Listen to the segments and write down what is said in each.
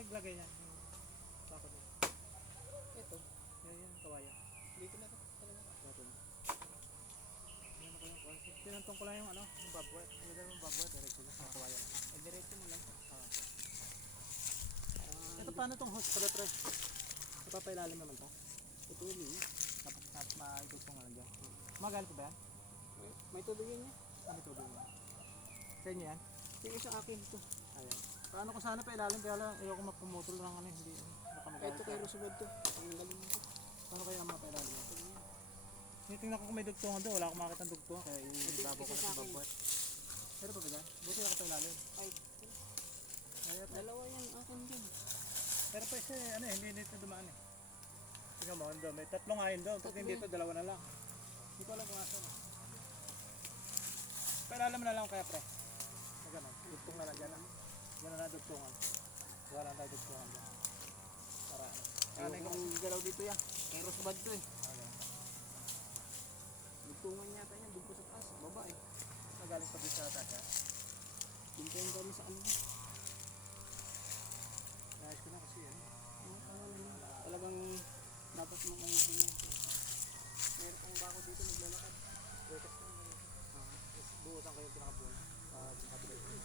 naglagay yan? Bako din. Ito. Yan, kawayan. Dito na ito. Talaga. Bako din. Yan ako yung kwansi. Tinantong ko lang yung ano, yung babwet. Ilagay mo yung babwet, diretso lang sa kawayan. Diretso mo lang. Ito paano itong host pala pre? Napapailalim naman to? Putuli. Tapos maikot ko nga lang dyan. Magal ko ba yan? May tubig yun niya. Ano ito din yan? Sa inyo yan? Sige sa akin ito. Ayan. Paano ko sana pa ilalim kaya lang ayoko magpumutol ng ano hindi. Baka magalit Ito ka. kay Rosabod to. Ang galing nito. Paano kaya mapailalim ito? Tinitingnan ko kung may dugtungan doon. Wala akong makita ng dugtungan kaya ibabo ko na sa babwet. Pero pa ba dyan? Buti ako pa ilalim. Ay, dalawa yan akin din. Pero pa isa ano eh, hindi dito dumaan eh. Tingnan mo, doon, may tatlo nga yun doon. Pag hindi dito, dalawa na lang. Hindi ko alam kung asan. Pailalim mo na lang kaya pre. Gano'n, dugtong na lang dyan lang. Gano'n na dugtungan. Wala lang tayo dugtungan doon. Para ano. Ano yung galaw dito yan? Kay Rosabod to eh. Okay. Dugtungan yata yan. Dugto sa taas. Baba eh. Nagaling pa dito sa taas ha. Dito yung kami sa ano. Nayos ko na kasi ano. Talagang dapat mo kang hinga. Meron pang bako dito naglalakad. Workers na naman. Buutan ko yung pinakapuno. Pinakabilis.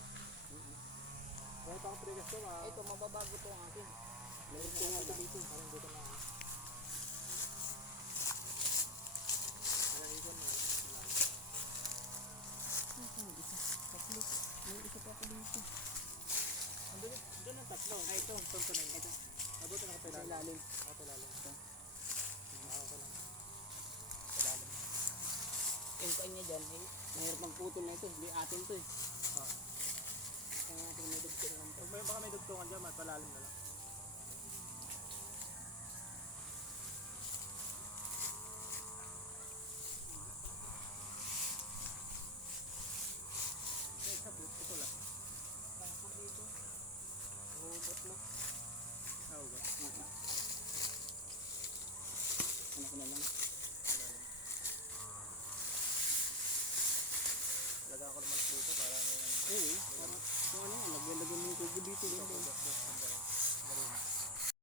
Meron pa akong previous to. Ito, mababago to ang akin. Meron po nga ito dito. Parang dito na. Nalaligon mo. Ito, isa. Tatlo. May isa pa ako dito. Doon ang tatlo. Ay, ito. Tontonin. Ito. Abutin ako pa Sa ilalim. Ako ilalim. Ito. Ako lang. Ilalim. Yung kanya dyan, eh, mahirap magputol na ito. Hindi atin to eh. Kaya natin may dugtong lang to. Pag may baka may dugtungan dyan, palalim na lang. Okay, sa boot, ito lang. Bako dito. Hubot mo. Oo ba? Ano ko na lang. Laga ko naman dito para may ano. Oo, parang kung ano nga, naglagay mo yung tubo dito. Ito,